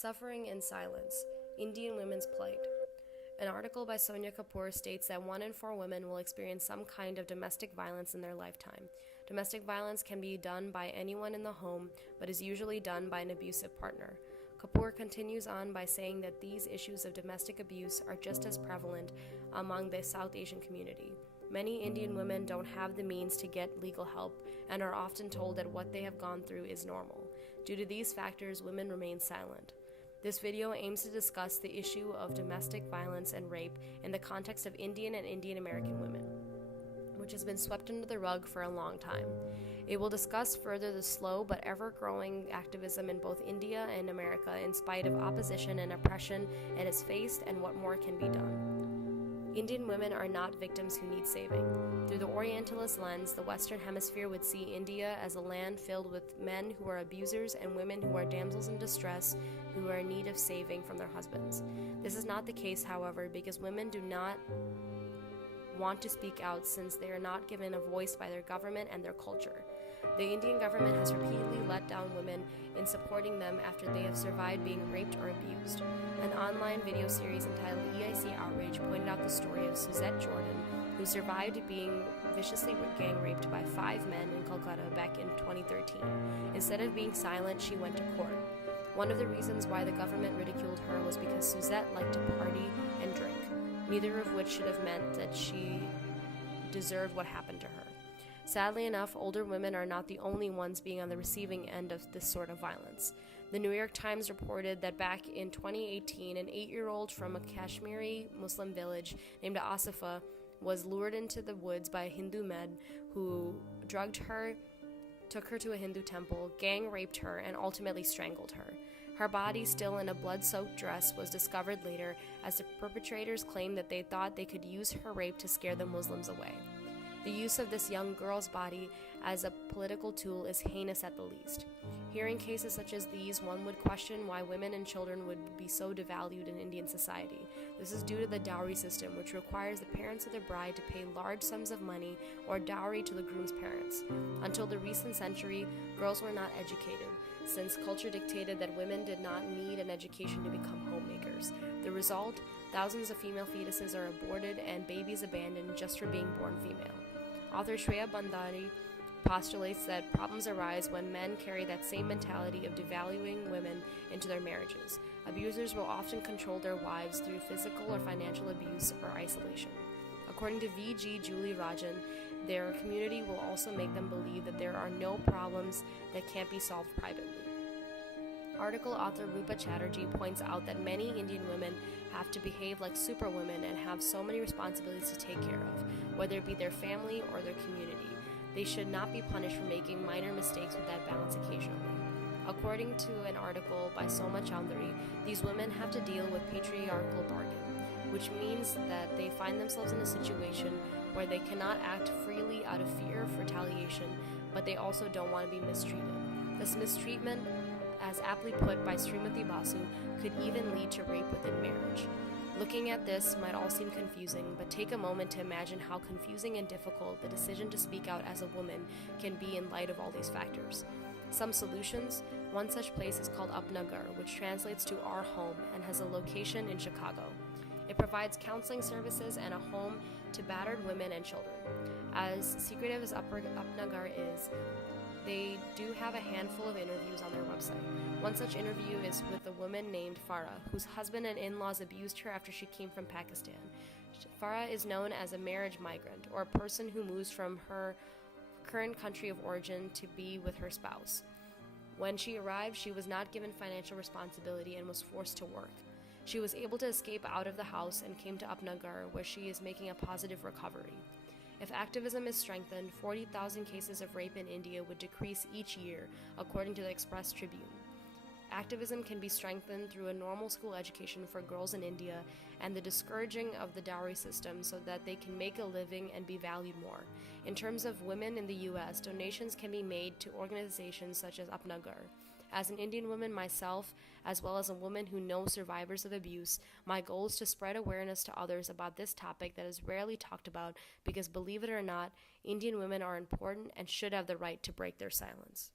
Suffering in Silence, Indian Women's Plight. An article by Sonia Kapoor states that 1 in 4 women will experience some kind of domestic violence in their lifetime. Domestic violence can be done by anyone in the home, but is usually done by an abusive partner. Kapoor continues on by saying that these issues of domestic abuse are just as prevalent among the South Asian community. Many Indian women don't have the means to get legal help and are often told that what they have gone through is normal. Due to these factors, women remain silent. This video aims to discuss the issue of domestic violence and rape in the context of Indian and Indian American women, which has been swept under the rug for a long time. It will discuss further the slow but ever-growing activism in both India and America in spite of opposition and oppression it has faced and what more can be done. Indian women are not victims who need saving. Through the Orientalist lens, the Western Hemisphere would see India as a land filled with men who are abusers and women who are damsels in distress who are in need of saving from their husbands. This is not the case, however, because women do not want to speak out since they are not given a voice by their government and their culture. The Indian government has repeatedly let down women in supporting them after they have survived being raped or abused. An online video series entitled EIC Outrage pointed out the story of Suzette Jordan, who survived being viciously gang raped by 5 men in Kolkata back in 2013. Instead of being silent, she went to court. One of the reasons why the government ridiculed her was because Suzette liked to party and drink, neither of which should have meant that she deserved what happened to her. Sadly enough, older women are not the only ones being on the receiving end of this sort of violence. The New York Times reported that back in 2018, an 8-year-old from a Kashmiri Muslim village named Asifa was lured into the woods by a Hindu men who drugged her, took her to a Hindu temple, gang raped her, and ultimately strangled her. Her body, still in a blood-soaked dress, was discovered later as the perpetrators claimed that they thought they could use her rape to scare the Muslims away. The use of this young girl's body as a political tool is heinous at the least. Hearing cases such as these, one would question why women and children would be so devalued in Indian society. This is due to the dowry system, which requires the parents of the bride to pay large sums of money or dowry to the groom's parents. Until the recent century, girls were not educated, since culture dictated that women did not need an education to become homemakers. The result, thousands of female fetuses are aborted and babies abandoned just for being born female. Author Shreya Bandari postulates that problems arise when men carry that same mentality of devaluing women into their marriages. Abusers will often control their wives through physical or financial abuse or isolation. According to V.G. Julie Rajan, their community will also make them believe that there are no problems that can't be solved privately. Article author Rupa Chatterjee points out that many Indian women have to behave like superwomen and have so many responsibilities to take care of, whether it be their family or their community. They should not be punished for making minor mistakes with that balance occasionally. According to an article by Soma Chowdhury, these women have to deal with patriarchal bargain, which means that they find themselves in a situation where they cannot act freely out of fear of retaliation, but they also don't want to be mistreated. This mistreatment, as aptly put by Srimati Basu, could even lead to rape within marriage. Looking at this might all seem confusing, but take a moment to imagine how confusing and difficult the decision to speak out as a woman can be in light of all these factors. Some solutions: one such place is called Upnagar, which translates to Our Home and has a location in Chicago. It provides counseling services and a home to battered women and children. As secretive as Upnagar is, they do have a handful of interviews on their website. One such interview is with a woman named Farah, whose husband and in-laws abused her after she came from Pakistan. Farah is known as a marriage migrant, or a person who moves from her current country of origin to be with her spouse. When she arrived, she was not given financial responsibility and was forced to work. She was able to escape out of the house and came to Upnagar, where she is making a positive recovery. If activism is strengthened, 40,000 cases of rape in India would decrease each year, according to the Express Tribune. Activism can be strengthened through a normal school education for girls in India and the discouraging of the dowry system so that they can make a living and be valued more. In terms of women in the U.S., donations can be made to organizations such as Upnagar. As an Indian woman myself, as well as a woman who knows survivors of abuse, my goal is to spread awareness to others about this topic that is rarely talked about because, believe it or not, Indian women are important and should have the right to break their silence.